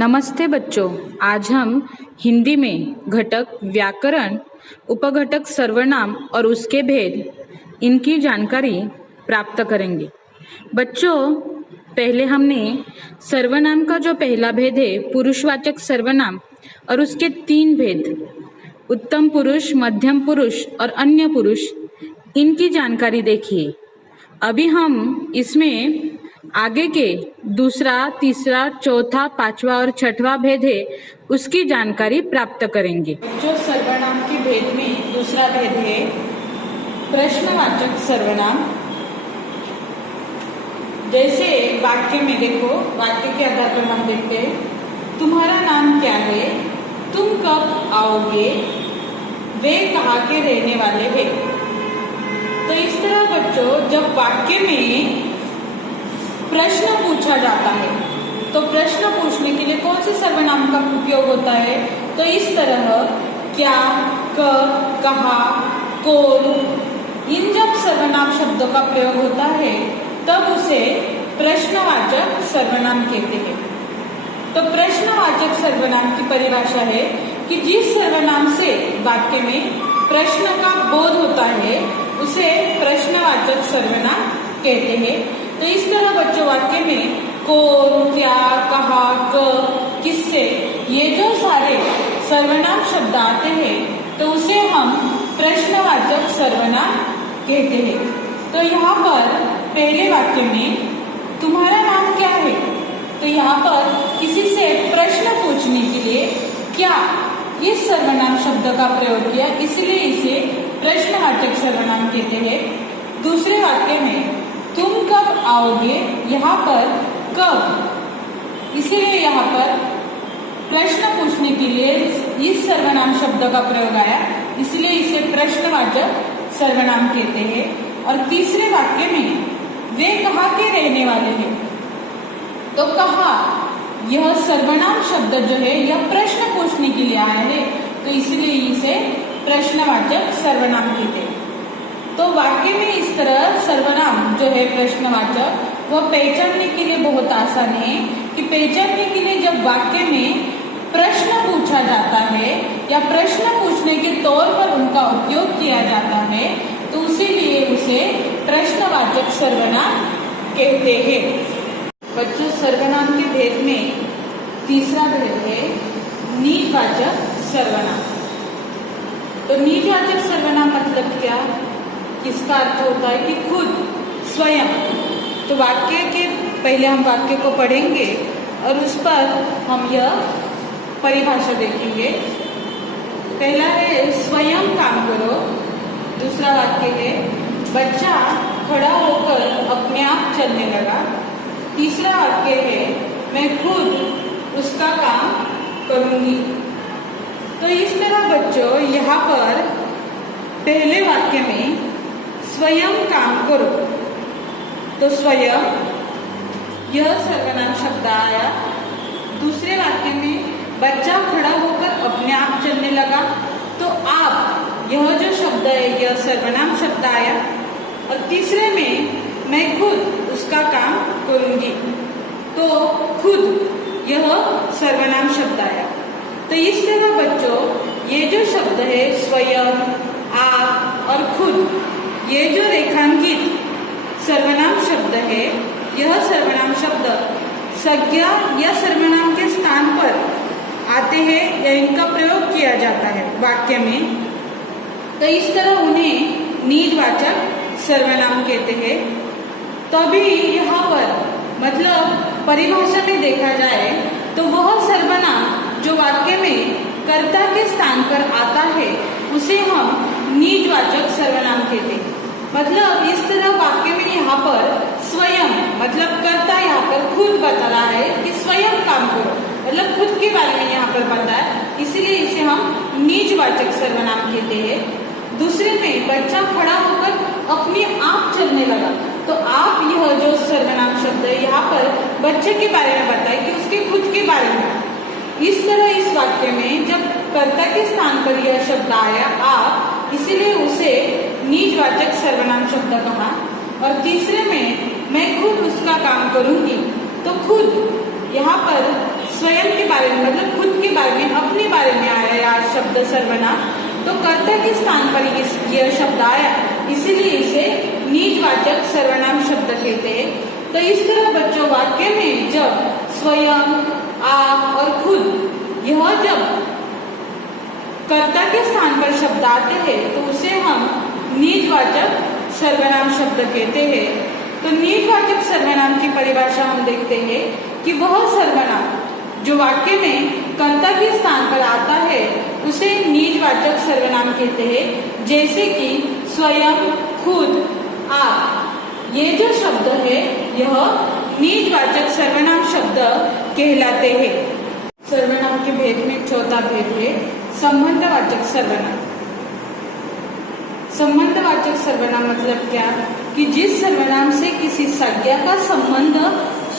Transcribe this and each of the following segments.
नमस्ते बच्चों, आज हम हिंदी में घटक व्याकरण, उपघटक सर्वनाम और उसके भेद इनकी जानकारी प्राप्त करेंगे। बच्चों, पहले हमने सर्वनाम का जो पहला भेद है पुरुषवाचक सर्वनाम और उसके 3 भेद उत्तम पुरुष, मध्यम पुरुष और अन्य पुरुष, इनकी जानकारी देखी है। अभी हम इसमें आगे के दूसरा, तीसरा, चौथा, पांचवा और छठवां भेद है उसकी जानकारी प्राप्त करेंगे। जो सर्वनाम के भेद में दूसरा भेद है प्रश्नवाचक सर्वनाम। जैसे वाक्य में देखो, वाक्य के आधार पर हम देखते हैं, तुम्हारा नाम क्या है, तुम कब आओगे, वे कहाँ के रहने वाले हैं। तो इस तरह बच्चों, जब वाक्य में प्रश्न पूछा जाता है तो प्रश्न पूछने के लिए कौन से सर्वनाम का उपयोग होता है। तो इस तरह क्या, कब, कहाँ, कौन, इन जब सर्वनाम शब्दों का प्रयोग होता है तब उसे प्रश्नवाचक सर्वनाम कहते हैं। तो प्रश्नवाचक सर्वनाम की परिभाषा है कि जिस सर्वनाम से वाक्य में प्रश्न का बोध होता है उसे प्रश्नवाचक सर्वनाम कहते हैं। तो इस तरह बच्चों, वाक्य में कौन, क्या, कहाँ, कब, किससे, ये जो सारे सर्वनाम शब्द आते हैं तो उसे हम प्रश्नवाचक सर्वनाम कहते हैं। तो यहाँ पर पहले वाक्य में तुम्हारा नाम क्या है, तो यहाँ पर किसी से प्रश्न पूछने के लिए क्या इस सर्वनाम शब्द का प्रयोग किया, इसलिए इसे प्रश्नवाचक सर्वनाम कहते हैं। दूसरे वाक्य में तुम कब आओगे, यहाँ पर कब, इसीलिए यहाँ पर प्रश्न पूछने के लिए इस सर्वनाम शब्द का प्रयोग आया, इसलिए इसे प्रश्नवाचक सर्वनाम कहते हैं। और तीसरे वाक्य में वे कहाँ के रहने वाले हैं, तो कहाँ, यह सर्वनाम शब्द जो है यह प्रश्न पूछने के लिए आया है, तो इसलिए इसे प्रश्नवाचक सर्वनाम कहते हैं। तो वाक्य में इस तरह सर्वनाम जो है प्रश्नवाचक, वह पहचानने के लिए बहुत आसान है कि पहचानने के लिए जब वाक्य में प्रश्न पूछा जाता है या प्रश्न पूछने के तौर पर उनका उपयोग किया जाता है तो उसीलिए उसे प्रश्नवाचक सर्वनाम कहते हैं। बच्चों, सर्वनाम के भेद में तीसरा भेद है निजवाचक सर्वनाम। तो निजवाचक सर्वनाम मतलब क्या, किसका अर्थ होता है कि खुद, स्वयं। तो वाक्य के पहले हम वाक्य को पढ़ेंगे और उस पर हम यह परिभाषा देखेंगे। पहला है स्वयं काम करो। दूसरा वाक्य है बच्चा खड़ा होकर अपने आप चलने लगा। तीसरा वाक्य है मैं खुद उसका काम करूंगी। तो इस तरह बच्चों, यहाँ पर पहले वाक्य में स्वयं काम करो, तो स्वयं यह सर्वनाम शब्द आया। दूसरे वाक्य में बच्चा खड़ा होकर अपने आप चलने लगा, तो आप, यह जो शब्द है यह सर्वनाम शब्द आया। और तीसरे में मैं खुद उसका काम करूंगी, तो खुद यह सर्वनाम शब्द आया। तो इस तरह बच्चों, ये जो शब्द है स्वयं, आप और खुद, ये जो रेखांकित सर्वनाम शब्द है, यह सर्वनाम शब्द संज्ञा या सर्वनाम के स्थान पर आते हैं या इनका प्रयोग किया जाता है वाक्य में, तो इस तरह उन्हें निजवाचक सर्वनाम कहते हैं। तभी यहाँ पर मतलब परिभाषा में देखा जाए तो वह सर्वनाम जो वाक्य में कर्ता के स्थान पर आता है उसे हम निजवाचक सर्वनाम कहते हैं। मतलब इस तरह वाक्य में यहाँ पर स्वयं मतलब कर्ता यहाँ पर खुद बता रहा है कि स्वयं काम करो, मतलब खुद के बारे में यहाँ पर बता है, इसीलिए इसे हम निजवाचक सर्वनाम कहते हैं। दूसरे में बच्चा खड़ा होकर अपने आप चलने लगा, तो आप, यह जो सर्वनाम शब्द है यहाँ पर बच्चे के बारे में बताए कि उसके खुद के बारे में। इस तरह इस वाक्य में जब कर्ता के स्थान पर यह शब्द आया आप, इसीलिए उसे निजवाचक सर्वनाम शब्द कहा। और तीसरे में मैं खुद उसका काम करूंगी, तो खुद यहाँ पर स्वयं के बारे में मतलब खुद के बारे में, अपने बारे में आया या शब्द सर्वनाम, तो कर्ता के स्थान पर यह शब्द आया, इसीलिए इसे निजवाचक सर्वनाम शब्द कहते हैं। तो इस तरह बच्चों वाक्य में जब स्वयं, आप और खुद यह जब कर्ता के स्थान पर शब्द आते हैं तो उसे हम निजवाचक सर्वनाम शब्द कहते हैं। तो निजवाचक सर्वनाम की परिभाषा हम देखते हैं कि वह सर्वनाम जो वाक्य में कर्ता के स्थान पर आता है उसे निजवाचक सर्वनाम कहते हैं। जैसे कि स्वयं, खुद, आप, ये जो शब्द है यह निजवाचक सर्वनाम शब्द कहलाते हैं। सर्वनाम के भेद में चौथा भेद है संबंधवाचक सर्वनाम। संबंधवाचक सर्वनाम मतलब क्या कि जिस सर्वनाम से किसी संज्ञा का संबंध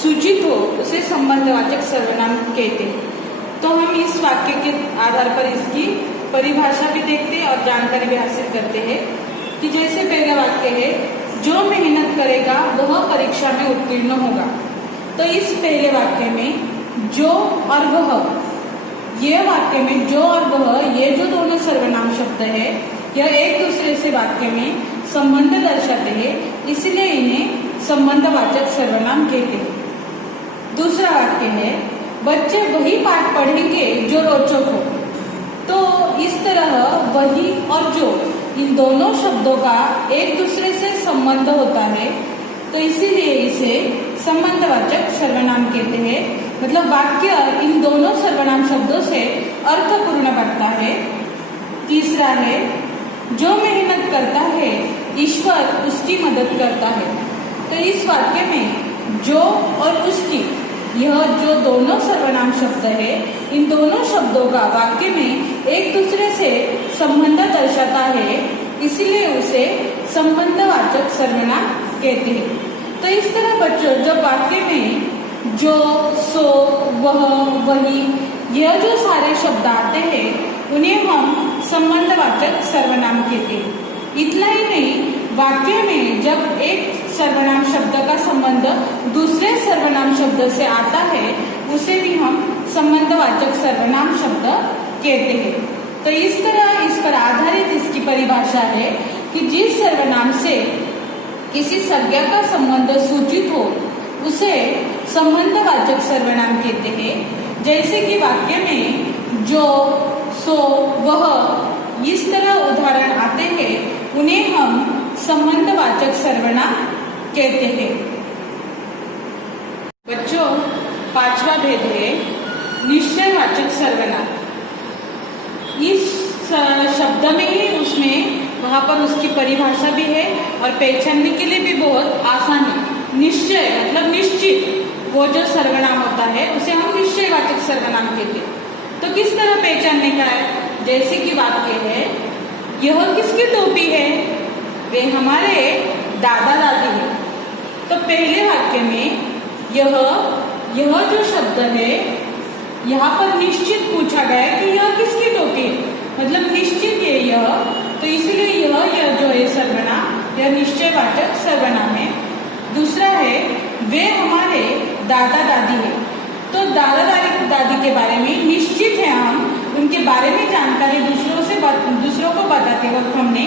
सूचित हो उसे संबंधवाचक सर्वनाम कहते हैं। तो हम इस वाक्य के आधार पर इसकी परिभाषा भी देखते हैं और जानकारी भी हासिल करते हैं कि जैसे पहला वाक्य है, जो मेहनत करेगा वह परीक्षा में उत्तीर्ण होगा। तो इस पहले वाक्य में जो और वह, ये वाक्य में जो और वह, ये जो दोनों सर्वनाम शब्द है यह एक दूसरे से वाक्य में संबंध दर्शाते हैं, इसलिए इन्हें संबंधवाचक सर्वनाम कहते हैं। दूसरा वाक्य है, बच्चे वही पाठ पढ़ेंगे जो रोचक हो। तो इस तरह वही और जो, इन दोनों शब्दों का एक दूसरे से संबंध होता है, तो इसीलिए इसे संबंधवाचक सर्वनाम कहते हैं। मतलब वाक्य इन दोनों सर्वनाम शब्दों से अर्थपूर्ण बनता है। तीसरा है, जो मेहनत करता है ईश्वर उसकी मदद करता है। तो इस वाक्य में जो और उसकी, यह जो दोनों सर्वनाम शब्द है, इन दोनों शब्दों का वाक्य में एक दूसरे से संबंध दर्शाता है, इसीलिए उसे संबंधवाचक सर्वनाम कहते हैं। तो इस तरह बच्चों जब वाक्य में जो, सो, वह, वही, यह जो सारे शब्द आते हैं उन्हें हम संबंधवाचक सर्वनाम कहते हैं। इतना ही नहीं, वाक्य में जब एक सर्वनाम शब्द का संबंध दूसरे सर्वनाम शब्द से आता है उसे भी हम संबंधवाचक सर्वनाम शब्द कहते हैं। तो इस तरह इस पर आधारित इसकी परिभाषा है कि जिस सर्वनाम से किसी संज्ञा का संबंध सूचित हो उसे संबंधवाचक सर्वनाम कहते हैं। जैसे कि वाक्य में जो, सो, वह, इस तरह उदाहरण आते हैं, उन्हें हम संबंधवाचक सर्वनाम कहते हैं। बच्चों पांचवा भेद है निश्चयवाचक सर्वनाम। इस शब्द में ही उसमें वहाँ पर उसकी परिभाषा भी है और पहचानने के लिए भी बहुत आसान है। निश्चय मतलब निश्चित, वो जो सर्वनाम होता है उसे हम निश्चयवाचक सर्वनाम कहते हैं। तो किस तरह पहचानने का है? जैसे कि वाक्य है, यह किसकी टोपी है? वे हमारे दादा दादी है। तो पहले वाक्य में यह जो शब्द है यहाँ पर निश्चित पूछा गया है कि यह किसकी टोपी है, मतलब निश्चित है यह, तो इसलिए यह जो है सर्वनाम यह निश्चयवाचक सर्वनाम है। दूसरा है, वे हमारे दादा दादी है। तो दादा दादी के बारे में निश्चित है, हम उनके बारे में जानकारी दूसरों को बताते वक्त हमने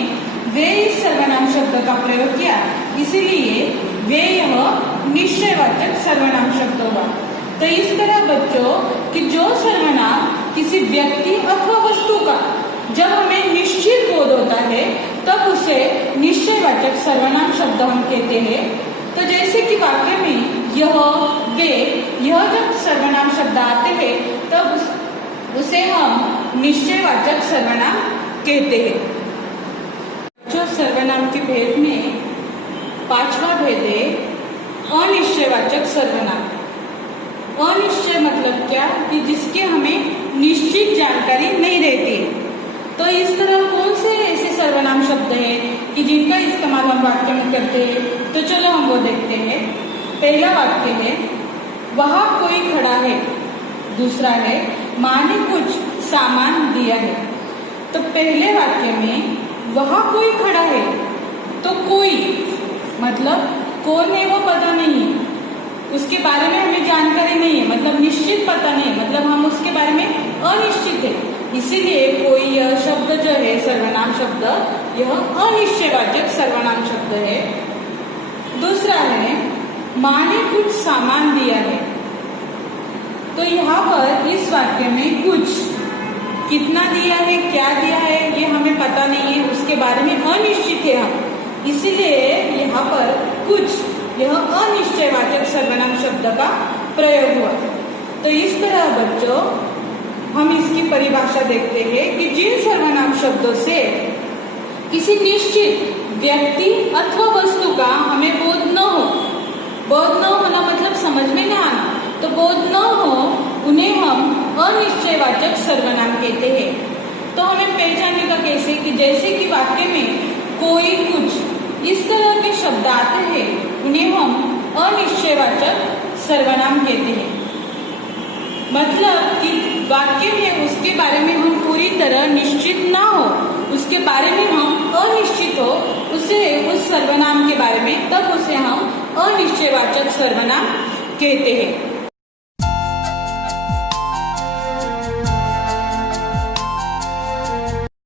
वे इस सर्वनाम शब्द का प्रयोग किया, इसीलिए वे यह निश्चयवाचक सर्वनाम शब्द हुआ। तो इस तरह बच्चों कि जो सर्वनाम किसी व्यक्ति अथवा वस्तु का जब हमें निश्चित बोध होता है तब उसे निश्चयवाचक सर्वनाम शब्द हम कहते हैं। तो जैसे कि वाक्य में यह, वे, यह जब सर्वनाम शब्द आते हैं तब उसे हम निश्चयवाचक सर्वनाम कहते हैं। जो सर्वनाम के भेद में पांचवा भेद है अनिश्चयवाचक सर्वनाम। अनिश्चय मतलब क्या कि जिसकी हमें निश्चित जानकारी नहीं रहती। तो इस तरह कौन से ऐसे सर्वनाम शब्द हैं कि जिनका इस्तेमाल हम वाक्य में करते हैं? तो चलो हम वो देखते हैं। पहला वाक्य है, वहाँ कोई खड़ा है। दूसरा है, माँ ने कुछ सामान दिया है। तो पहले वाक्य में वहाँ कोई खड़ा है, तो कोई मतलब कौन है वो पता नहीं। उसके बारे में हमें जानकारी नहीं है, मतलब निश्चित पता नहीं है, मतलब हम उसके बारे में अनिश्चित है, इसीलिए कोई यह शब्द जो है सर्वनाम शब्द, यह अनिश्चयवाचक सर्वनाम शब्द है। दूसरा है माँ ने कुछ सामान दिया है। तो यहाँ पर इस वाक्य में कुछ कितना दिया है, क्या दिया है, ये हमें पता नहीं है, उसके बारे में अनिश्चित है हम, इसीलिए यहाँ पर कुछ, यह अनिश्चयवाचक सर्वनाम शब्द का प्रयोग हुआ। तो इस तरह बच्चों हम इसकी परिभाषा देखते हैं कि जिन सर्वनाम शब्दों से किसी निश्चित व्यक्ति अथवा वस्तु का हमें बोध न हो, बोध न होना मतलब समझ में न आना, तो बोध न हो उन्हें हम अनिश्चयवाचक सर्वनाम कहते हैं। तो हमें पहचानने का कैसे, कि जैसे कि वाक्य में कोई, कुछ इस तरह के शब्द आते हैं, उन्हें हम अनिश्चयवाचक सर्वनाम कहते हैं। मतलब कि वाक्य में उसके बारे में हम पूरी तरह निश्चित ना हो, उसके बारे में हम अनिश्चित हो, उसे उस सर्वनाम के बारे में, तब उसे हम अनिश्चयवाचक सर्वनाम कहते हैं।